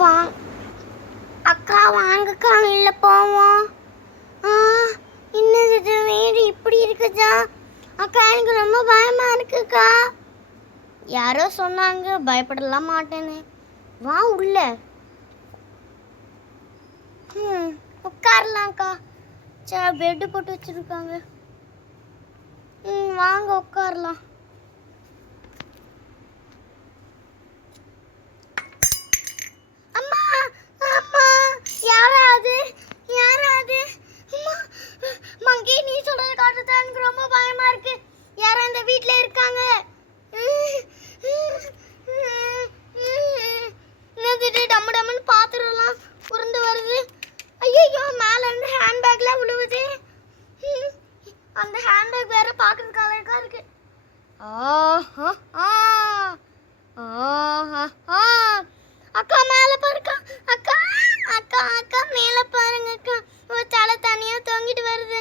வா அக்கா வாங்கக்கா இல்லை போவோம். இன்னது இது வீடு இப்படி இருக்குதா அக்கா? எனக்கு ரொம்ப பயமா இருக்குக்கா. யாரோ சொன்னாங்க பயப்படலாம் மாட்டேன்னு. வா உள்ள உட்காரலாம்க்கா. சரி பெட்டு போட்டு வச்சிருக்காங்க. வாங்க உட்காரலாம். அம்மா அம்மா யாராவது யாராவது மங்கி நீ சொல்றது காட்டுதான் எனக்கு ரொம்ப பயமா இருக்கு. யாரும் அந்த வீட்ல இருக்காங்க. டம்மு டம்முன்னு பாத்துடலாம் உருண்டு வருது. ஐயோ மேல இருந்து ஹேண்ட்பேக்ல விழுவுது. அந்த ஹேண்ட்பேக் வேற பாக்குறதுக்கு அழகா இருக்கு. அக்கா மேல பாருக்கா. அக்கா அக்கா அக்கா மேல பாருங்க அக்கா. ஒரு தலை தனியா தொங்கிட்டு வருது.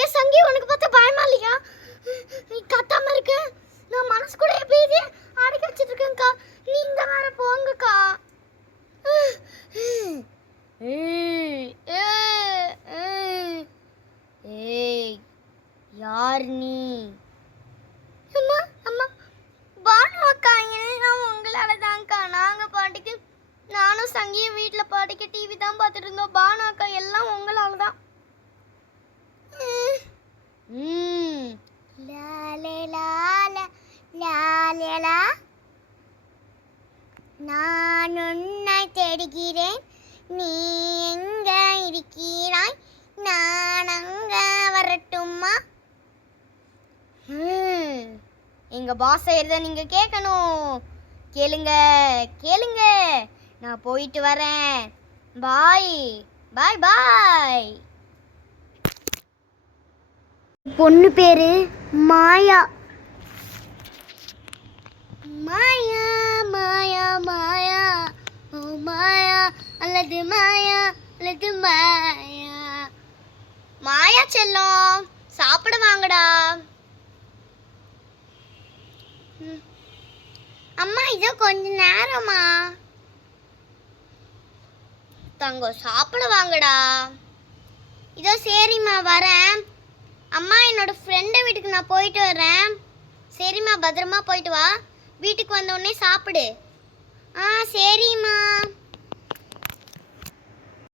ஏ சங்கி உனக்கு பார்த்தா பயமா இல்லையா? நீ கத்தாம இருக்கு. நான் மனசு கூட பேசி அடக்கி வச்சிட்டு இருக்கேன்க்கா. நீங்க வேற போங்கக்கா. ஏய் யார் நீ? அம்மா அம்மா பானு அக்கா, எல்லாம் உங்களால தான்க்கா. நாங்கள் பாட்டுக்கு நானும் சங்கியும் வீட்டில் பாட்டுக்கு டிவி தான் பார்த்துட்டு இருந்தோம். பானு அக்கா எல்லாம் உங்களால தான். நான் உன்னை தேடுகிறேன், நீ எங்க இருக்கிறாய், நான் அங்க வரட்டுமா? எங்க பாஸ் செய்யறத நீங்க கேட்கணும். கேளுங்க கேளுங்க. நான் போயிட்டு வரேன். பாய் பாய் பாய். பொண்ணு பேரு மாயா. மாயா மாயா மாயா ஓ மாயா அல்லது மாயா அல்லது மாயா. மாயா செல்லம் சாப்பிட வாங்கடா. அம்மா இதோ கொஞ்ச நேரமா. தங்கம் சாப்பிட வாங்கடா. இதோ சரிம்மா வரேன். அம்மா என்னோட ஃப்ரெண்டை வீட்டுக்கு நான் போயிட்டு வரேன். சரிம்மா பத்திரமா போயிட்டு வா. வீட்டுக்கு வந்த உடனே சாப்பிடு. சரிம்மா.